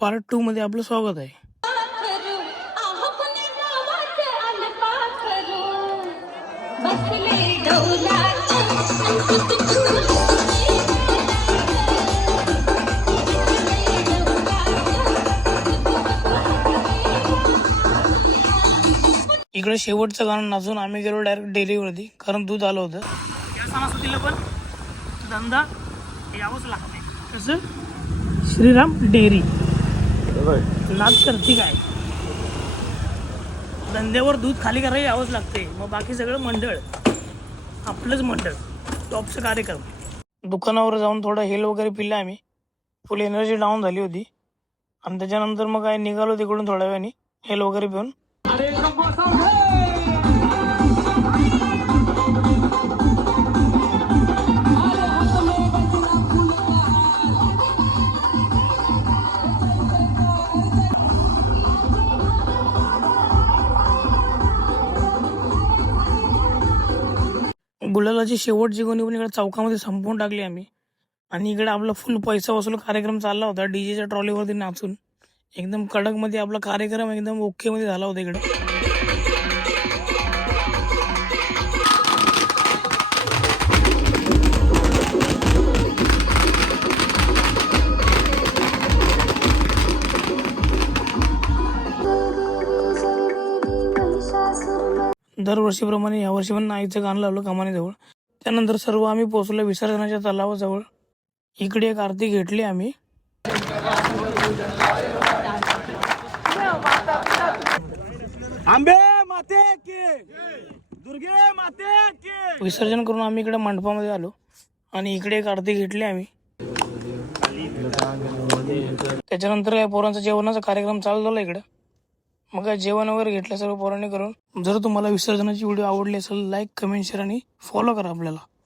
Part 2 मध्ये आपलं स्वागत आहे. इकडे शेवटचं गाणं नाचून आम्ही गेलो डायरेक्ट डेअरीवरती, कारण दूध आलं होतं. या सणासुदीला पण धंदा यावंच लागते. कसं श्रीराम डेअरी नाच करते काय, धंद्यावर दूध खाली करायला यावंच लागते. मग बाकी सगळं मंडळ, आपलंच मंडळ, टॉपचं कार्यक्रम. दुकानावर जाऊन थोडं हेल वगैरे पिलं आम्ही, फुल एनर्जी डाऊन झाली होती. आणि त्याच्यानंतर मग काय निघालो तिकडून थोड्या वेळाने हेल वगैरे पिऊन. गुलालाची शेवटची गोणी पण इकडे चौकामध्ये संपवून टाकली आम्ही. आणि इकडे आपला फुल पैसा वसूल कार्यक्रम चालला होता डीजेच्या ट्रॉलीवरती नाचून. एकदम कडक मध्ये आपला कार्यक्रम एकदम ओके मध्ये झाला होता इकडे. दरवर्षीप्रमाणे यावर्षी पण आईचं गाणं लावलं कमानीजवळ. त्यानंतर सर्व आम्ही पोहोचलो विसर्जनाच्या तलावाजवळ. इकडे एक आरती घेतली आम्ही. आंबे माते की दुर्गे माते की. विसर्जन करून आम्ही इकडे मंडपामध्ये आलो आणि इकडे एक आरती घेतली आम्ही. त्याच्यानंतर काय पोरांचा जेवणाचा कार्यक्रम चालू झाला इकडे. मग काय जेवण वगैरे घेतलं सर्व पोरांनी करून. जर तुम्हाला विसर्जनाची व्हिडिओ आवडली असेल, लाईक, कमेंट, शेअर आणि फॉलो करा आपल्याला.